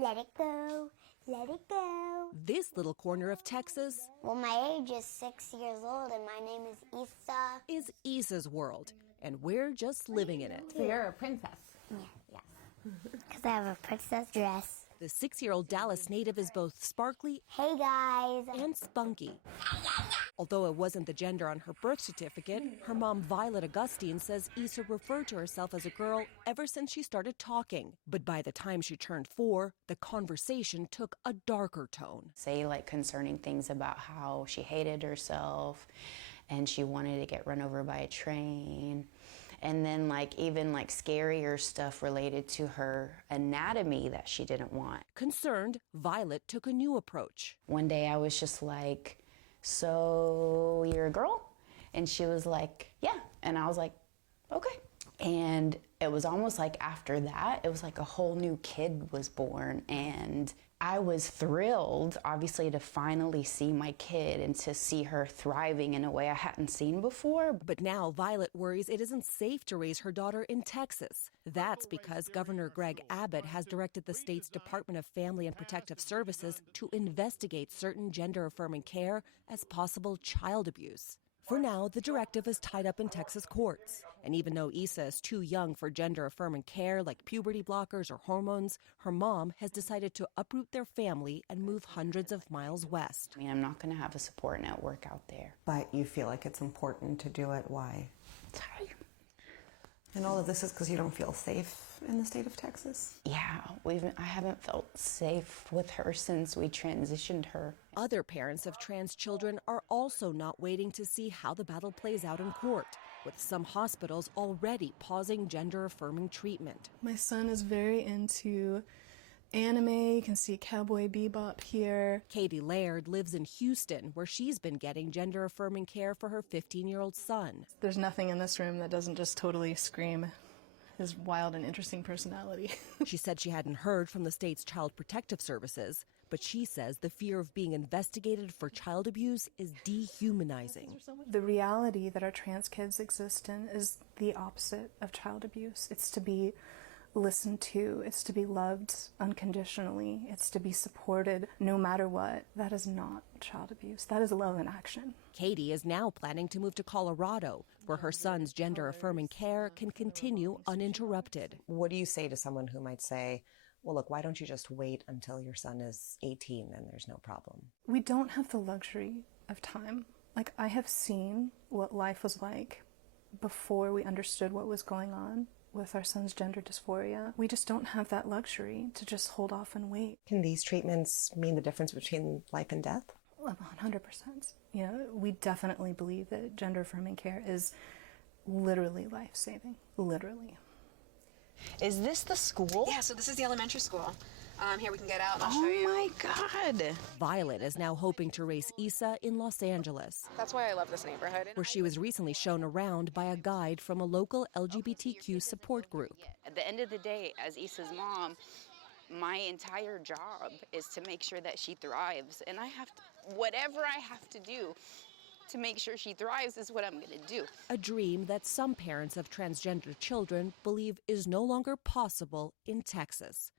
Let it go, let it go. This little corner of Texas, Well, my age is 6 years old and my name is Issa. is Issa's world, and we're just living in it. So you're a princess. Yeah, yes. Because I have a princess dress. The 6-year-old Dallas native is both sparkly Hey, guys. and spunky. Although it wasn't the gender on her birth certificate, her mom, Violet Augustine, says Issa referred to herself as a girl ever since she started talking. But by the time she turned 4, the conversation took a darker tone. Say like concerning things about how she hated herself and she wanted to get run over by a train. And then like even like scarier stuff related to her anatomy that she didn't want. Concerned, Violet took a new approach. One day I was just like, so you're a girl? And she was like, yeah. And I was like, okay. And it was almost like after that, it was like a whole new kid was born. And I was thrilled, obviously, to finally see my kid and to see her thriving in a way I hadn't seen before. But now Violet worries it isn't safe to raise her daughter in Texas. That's because Governor Greg Abbott has directed the state's Department of Family and Protective Services to investigate certain gender-affirming care as possible child abuse. For now, the directive is tied up in Texas courts. And even though Issa is too young for gender-affirming care like puberty blockers or hormones, her mom has decided to uproot their family and move hundreds of miles west. I mean, I'm not going to have a support network out there. But you feel like it's important to do it. Why? Sorry. And all of this is because you don't feel safe in the state of Texas? Yeah, I haven't felt safe with her since we transitioned her. Other parents of trans children are also not waiting to see how the battle plays out in court, with some hospitals already pausing gender-affirming treatment. My son is very into anime. You can see Cowboy Bebop here. Katie Laird lives in Houston, where she's been getting gender-affirming care for her 15-year-old son. There's nothing in this room that doesn't just totally scream his wild and interesting personality. She said she hadn't heard from the state's Child Protective Services, but she says the fear of being investigated for child abuse is dehumanizing. The reality that our trans kids exist in is the opposite of child abuse. It's to be listened to, it's to be loved unconditionally, it's to be supported no matter what. That is not child abuse. That is love in action. Katie is now planning to move to Colorado, where her son's gender-affirming care can continue uninterrupted. What do you say to someone who might say, well, look, why don't you just wait until your son is 18 and there's no problem? We don't have the luxury of time. Like, I have seen what life was like before we understood what was going on with our son's gender dysphoria. We just don't have that luxury to just hold off and wait. Can these treatments mean the difference between life and death? 100%. You know, we definitely believe that gender-affirming care is literally life-saving. Literally. Is this the school? Yeah, so this is the elementary school. Here we can get out and I'll show you. Oh my God. Violet is now hoping to raise Issa in Los Angeles, That's why I love this neighborhood. where she was recently shown around by a guide from a local LGBTQ support group. At the end of the day, as Issa's mom, my entire job is to make sure that she thrives. And whatever I have to do to make sure she thrives is what I'm going to do. A dream that some parents of transgender children believe is no longer possible in Texas.